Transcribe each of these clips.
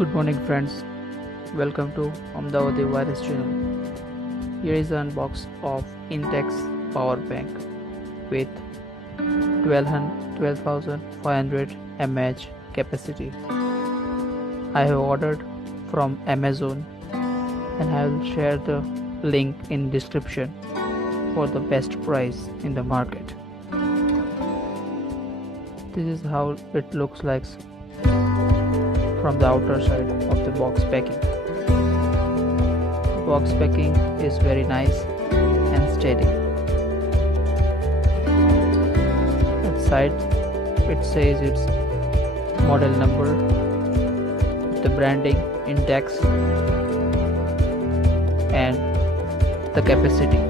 Good morning friends, welcome to Amdavati Virus channel. Here is an unbox of Intex power bank with 12,500 mAh capacity. I have ordered from Amazon and I will share the link in description for the best price in the market. This is how it looks like from the outer side of the box packing. The box packing is very nice and steady. At side it says its model number, the branding Intex and the capacity,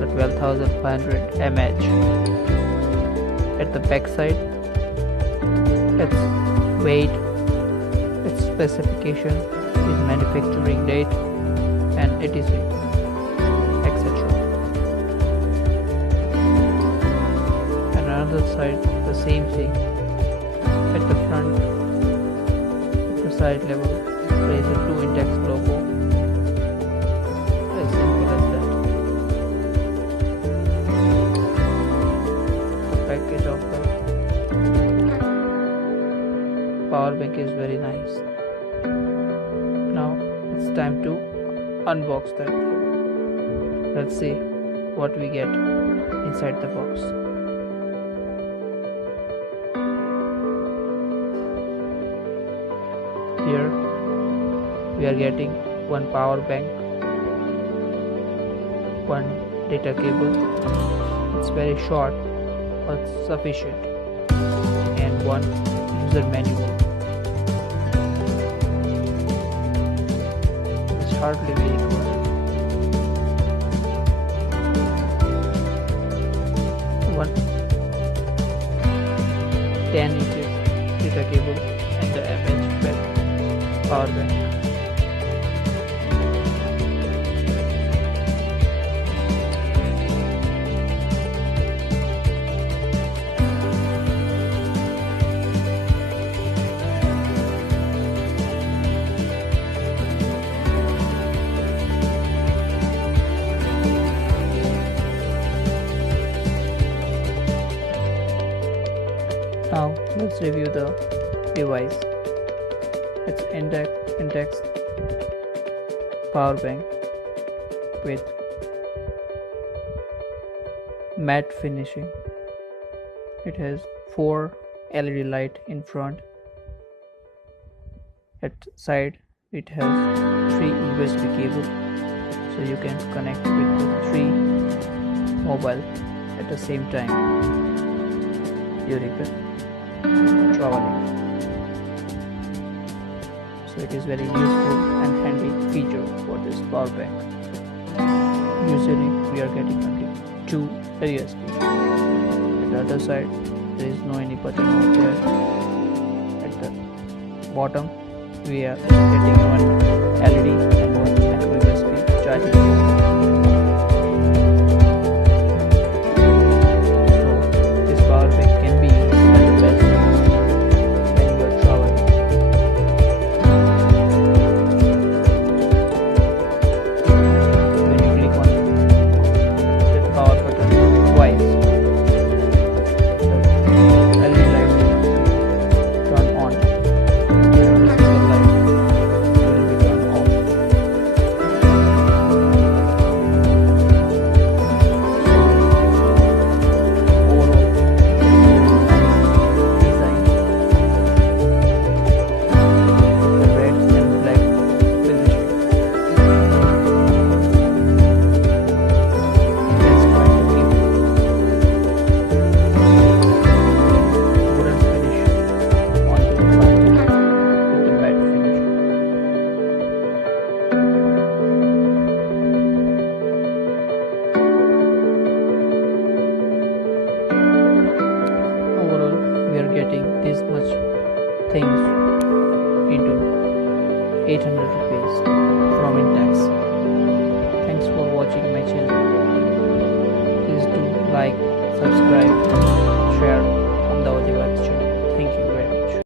the 12,500 mAh. At the back side its weight, its specification, its manufacturing date and etc. etc. And another side the same thing. At the front, at the side level there is a 2 Intex logo. As simple as that. The package of the power bank is very nice. Now it's time to unbox that thing. Let's see what we get inside the box. Here we are getting one power bank, one data cable, it's very short but sufficient, and one user manual. It's hardly very good. One 10 inches data cable and the mAh power bank. Now let's review the device. It's Intex power bank with matte finishing. It has 4 LED light in front. At side it has 3 USB cable, so you can connect with the 3 mobile at the same time during the traveling. So it is very useful and handy feature for this power bank. Usually we are getting only 2 USB. At the other side there is no any button over there. At the bottom we are getting one LED and one micro USB charging port. Getting this much things into 800 rupees from Intex. Thanks for watching my channel. Please do like, subscribe, share Amdavati Virus channel.